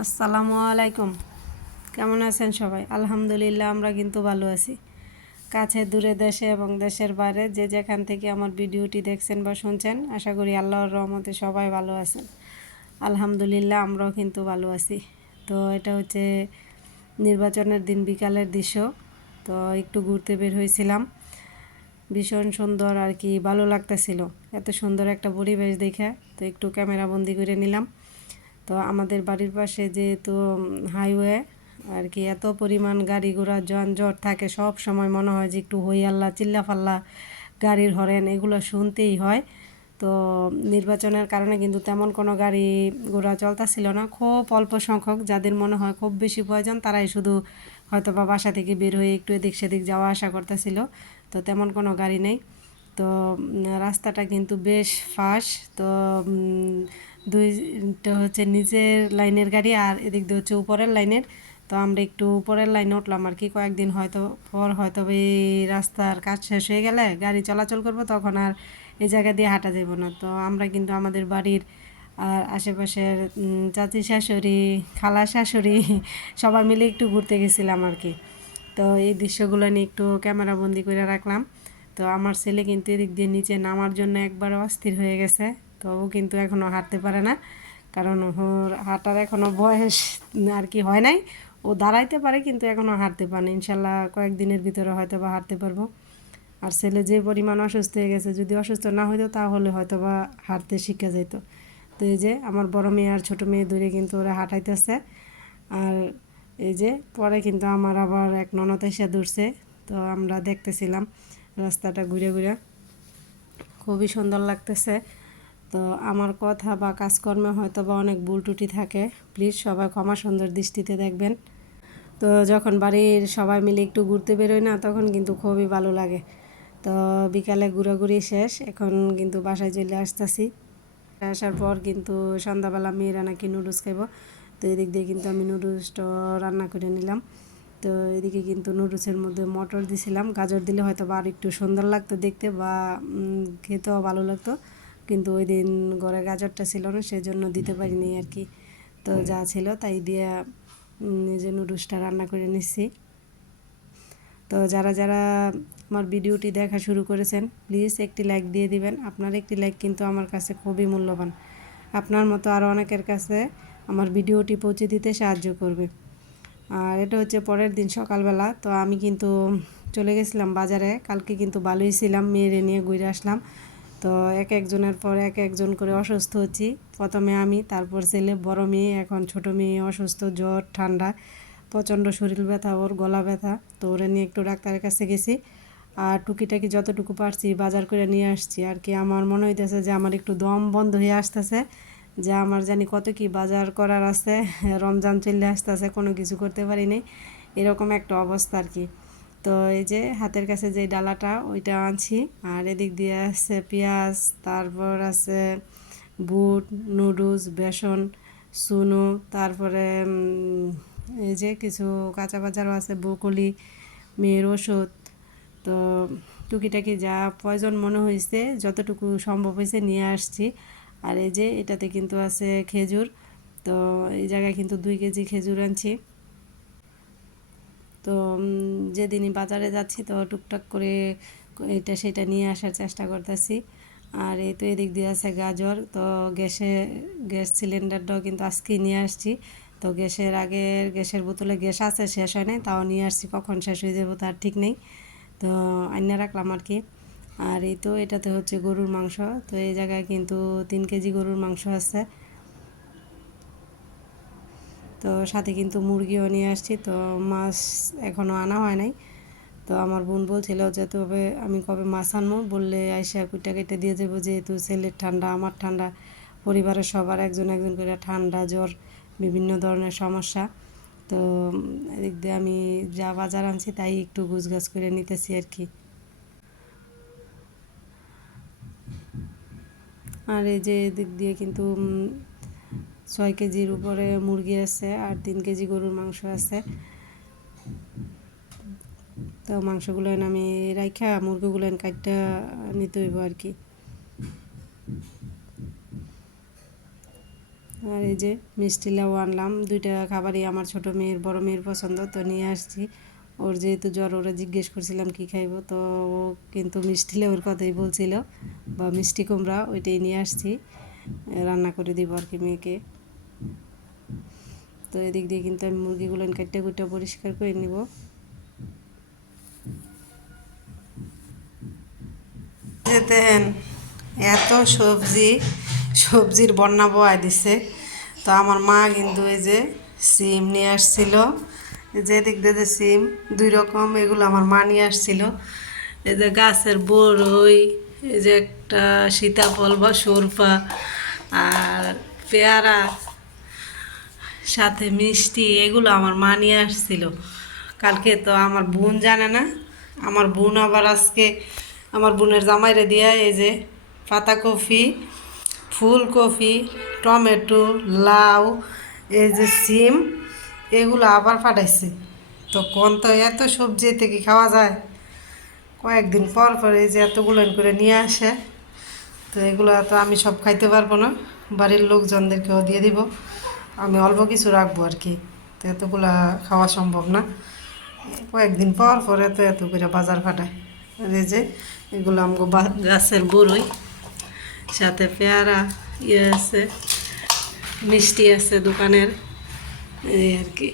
আসসালামু আলাইকুম। কেমন আছেন সবাই? আলহামদুলিল্লাহ আমরা কিন্তু ভালো আছি। কাছে দূরে দেশে এবং দেশের বাইরে যে যেখান থেকে আমার ভিডিওটি দেখছেন বা শুনছেন, আশা করি আল্লাহর রহমতে সবাই ভালো আছেন। আলহামদুলিল্লাহ আমরাও কিন্তু ভালো আছি। তো এটা হচ্ছে নির্বাচনের দিন বিকালের দৃশ্য। তো একটু ঘুরতে বের হয়েছিলাম, ভীষণ সুন্দর আর কি, ভালো লাগতেছিল এত সুন্দর একটা পরিবেশ দেখে। তো একটু ক্যামেরা বন্দি করে নিলাম। তো আমাদের বাড়ির পাশে যেহেতু হাইওয়ে আর কি, এত পরিমাণ গাড়ি ঘোড়া যানজট থাকে, সব সময় মনে হয় যে একটু হই আল্লাহ চিল্লাফাল্লা গাড়ির হরেন এগুলো শুনতেই হয়। তো নির্বাচনের কারণে কিন্তু তেমন কোনো গাড়ি ঘোড়া চলতেছিল না, খুব অল্প সংখ্যক যাদের মনে হয় খুব বেশি প্রয়োজন তারাই শুধু হয়তো বা বাসা থেকে বের হয়ে একটু এদিক সেদিক যাওয়া আসা করতেছিল। তো তেমন কোনো গাড়ি নেই। তো রাস্তাটা কিন্তু বেশ ফাস্ট। তো দুইটা হচ্ছে নিচের লাইনের গাড়ি আর এদিক দিয়ে হচ্ছে উপরের লাইনের। তো আমরা একটু উপরের লাইনে উঠলাম আর কি, কয়েকদিন হয়তো এই রাস্তার কাজ শেষ হয়ে গেলে গাড়ি চলাচল করব, তখন আর এই জায়গা দিয়ে হাঁটা যাব না। তো আমরা কিন্তু আমাদের বাড়ির আর আশেপাশের চাচি শাশুড়ি, খালা শাশুড়ি সবাই মিলে একটু ঘুরতে গেছিলাম আর কি। তো এই দৃশ্যগুলো নিয়ে একটু ক্যামেরা বন্দি করে রাখলাম। তো আমার ছেলে কিন্তু এদিক দিয়ে নিচে নামার জন্য একবার অস্থির হয়ে গেছে। তো ও কিন্তু এখনও হাঁটতে পারে না, কারণ ওর হাঁটার এখনও বয়স আর কি হয় নাই। ও দাঁড়াইতে পারে কিন্তু এখনও হাঁটতে পারে না। ইনশাল্লাহ কয়েকদিনের ভিতরে হয়তো বা হাঁটতে পারবো। আর ছেলে যে পরিমাণ অসুস্থ হয়ে গেছে, যদি অসুস্থ না হইতো তাহলে হয়তো বা হাঁটতে শিখে যেত। তো এই যে আমার বড় মেয়ে আর ছোটো মেয়ে দূরে কিন্তু ওরা হাঁটাইতেছে। আর এই যে পরে কিন্তু আমার আবার এক ননদ এসে দূরছে। তো আমরা দেখতেছিলাম রাস্তাটা ঘুরে ঘুরে, খুবই সুন্দর লাগতেছে। তো আমার কথা বা কাজকর্মে হয়তো বা অনেক ভুল ত্রুটি থাকে, প্লিজ সবাই ক্ষমা সুন্দর দৃষ্টিতে দেখবেন। তো যখন বাড়ির সবাই মিলে একটু ঘুরতে বেরোই না, তখন কিন্তু খুবই ভালো লাগে। তো বিকালে ঘোরাঘুরি শেষ, এখন কিন্তু বাসায় চলে আসতেছি। আসার পর কিন্তু সন্ধ্যাবেলা মেয়েরা নাকি নুডলস খাইব। তো এদিক দিয়ে কিন্তু আমি নুডলসটা রান্না করে নিলাম। তো এদিকে কিন্তু নুডলসের মধ্যে মটর দিছিলাম, গাজর দিলে হয়তো বা আর একটু সুন্দর লাগতো দেখতে বা খেতেও ভালো লাগতো, কিন্তু ওই দিন ঘরে গাজরটা ছিল না, সেজন্য দিতে পারিনি আর কি। তো যা ছিল তাই দিয়ে নিজে নুডলসটা রান্না করে নিচ্ছি। তো যারা যারা আমার ভিডিওটি দেখা শুরু করেছেন, প্লিজ একটি লাইক দিয়ে দিবেন। আপনার একটি লাইক কিন্তু আমার কাছে খুবই মূল্যবান। আপনার মতো আরও অনেকের কাছে আমার ভিডিওটি পৌঁছে দিতে সাহায্য করবে। আর এটা হচ্ছে পরের দিন সকালবেলা। তো আমি কিন্তু চলে গেছিলাম বাজারে, কালকে কিন্তু ভালোই ছিলাম, মেয়েরে নিয়ে ঘুরে আসলাম। তো এক একজনের পর এক একজন করে অসুস্থ হচ্ছি। প্রথমে আমি, তারপর ছেলে, বড় মেয়ে, এখন ছোট মেয়ে অসুস্থ, জ্বর ঠান্ডা, প্রচণ্ড শরীর ব্যথা, ওর গলা ব্যথা। তো ওরা নিয়ে একটু ডাক্তারের কাছে গেছি। আর টুকিটাকি যতটুকু পারছি বাজার করে নিয়ে আসছি আর কি। আমার মনে হইতেছে যে আমার একটু দম বন্ধ হয়ে আসতেছে, যে আমার জানি কত কি বাজার করার আছে, রমজান চলে আসতেছে, কোনো কিছু করতে পারিনি, এরকম একটা অবস্থা আর কি। তো এই যে হাতের কাছে যে ডালাটা ওইটা আনছি, আর এদিক দিয়ে আছে পেঁয়াজ, তারপর আছে বুট, নুডলস, বেসন, সুনু, তারপরে এই যে কিছু কাঁচা বাজারও আছে, ব্রোকলি, মেয়ের ওষুধ। তো টুকিটাকি যা প্রয়োজন মনে হয়েছে যতটুকু সম্ভব হয়েছে নিয়ে আসছি। আর এই যে এটাতে কিন্তু আছে খেজুর। তো এই জায়গায় কিন্তু 2 কেজি খেজুর আনছি। তো যেদিনই বাজারে যাচ্ছি তো টুকটাক করে এটা সেটা নিয়ে আসার চেষ্টা করতেছি। আর এই তো এদিক দিয়ে আছে গাজর। তো গ্যাস সিলিন্ডারটাও কিন্তু আজকেই নিয়ে আসছি। তো গ্যাসের বোতলে গ্যাস আছে, শেষ হয় নাই, তাও নিয়ে আসছি, কখন শেষ হয়ে যাবো তার ঠিক নেই। তো আইনা রাখলাম আর কি। আর এই তো এটাতে হচ্ছে গরুর মাংস। তো এই জায়গায় কিন্তু 3 কেজি গরুর মাংস আছে। তো সাথে কিন্তু মুরগিও নিয়ে আসছি। তো মাছ এখনও আনা হয় নাই। তো আমার বোন বলছিল যে তবে আমি কবে মাছ আনবো, বললে আইসা কুইটা কেটে দিয়ে যাবো, যেহেতু ছেলের ঠান্ডা আমার ঠান্ডা, পরিবারের সবার একজন একজন করে ঠান্ডা জ্বর বিভিন্ন ধরনের সমস্যা। তো এদিক দিয়ে আমি যা বাজার আনছি তাই একটু গুছগাছ করে নিতেছি আর কি। আর এই যে এদিক দিয়ে কিন্তু 6 কেজির উপরে মুরগি আছে আর 3 কেজি গরুর মাংস আছে। তো মাংসগুলো আমি রাইখা মুরগিগুলো কাটটা নিতে হইব আর কি। আর এই যে মিষ্টি লাউ আনলাম, দুইটা খাবারই আমার ছোট মেয়ের বড় মেয়ের পছন্দ, তো নিয়ে আসছি। ওর যেহেতু জ্বর, ওরা জিজ্ঞেস করছিলাম কি খাইবো, তো ও কিন্তু মিষ্টি লেবুর কথাই বলছিল, বা মিষ্টি কুমড়া, ওইটাই নিয়ে আসছি, রান্না করে দিব আর কি মেয়েকে। তো এদিক দিয়ে কিন্তু আমি মুরগিগুলো কেটে কুটে পরিষ্কার করে নিব। দেখেন এত সবজি, সবজির বন্যা বয়া দিছে। তো আমার মা কিন্তু এই যে সিম নিয়ে আসছিল, এই যে এদিক দিয়ে যে সিম 2 রকম, এগুলো আমার মা নিয়ে আসছিল। এই যে গাছের বড়ই, এই যে একটা সীতাফল বা সরফা, আর পেয়ারা, সাথে মিষ্টি, এগুলো আমার মা নিয়ে আসছিল কালকে। তো আমার বোন জানে না, আমার বোন আবার আজকে আমার বোনের জামাইরে দিয়া এই যে পাতাকপি, ফুলকপি, টমেটো, লাউ, এই যে সিম, এগুলো আবার পাঠাইছে। তো কোন তো এত সবজি থেকে খাওয়া যায়? কয়েকদিন পর পর এই যে এতগুলো করে নিয়ে আসে। তো এগুলো তো আমি সব খাইতে পারবো না, বাড়ির লোকজনদেরকেও দিয়ে দিব, আমি অল্প কিছু রাখবো আর কি। তো এতগুলা খাওয়া সম্ভব না, কয়েকদিন পর পর এত এত করে বাজার ফাটায়। আর এই যে এগুলো আমগো গাছের বড়ই, সাথে পেয়ারা ইয়ে আছে, মিষ্টি আছে দোকানের, এই আর কি।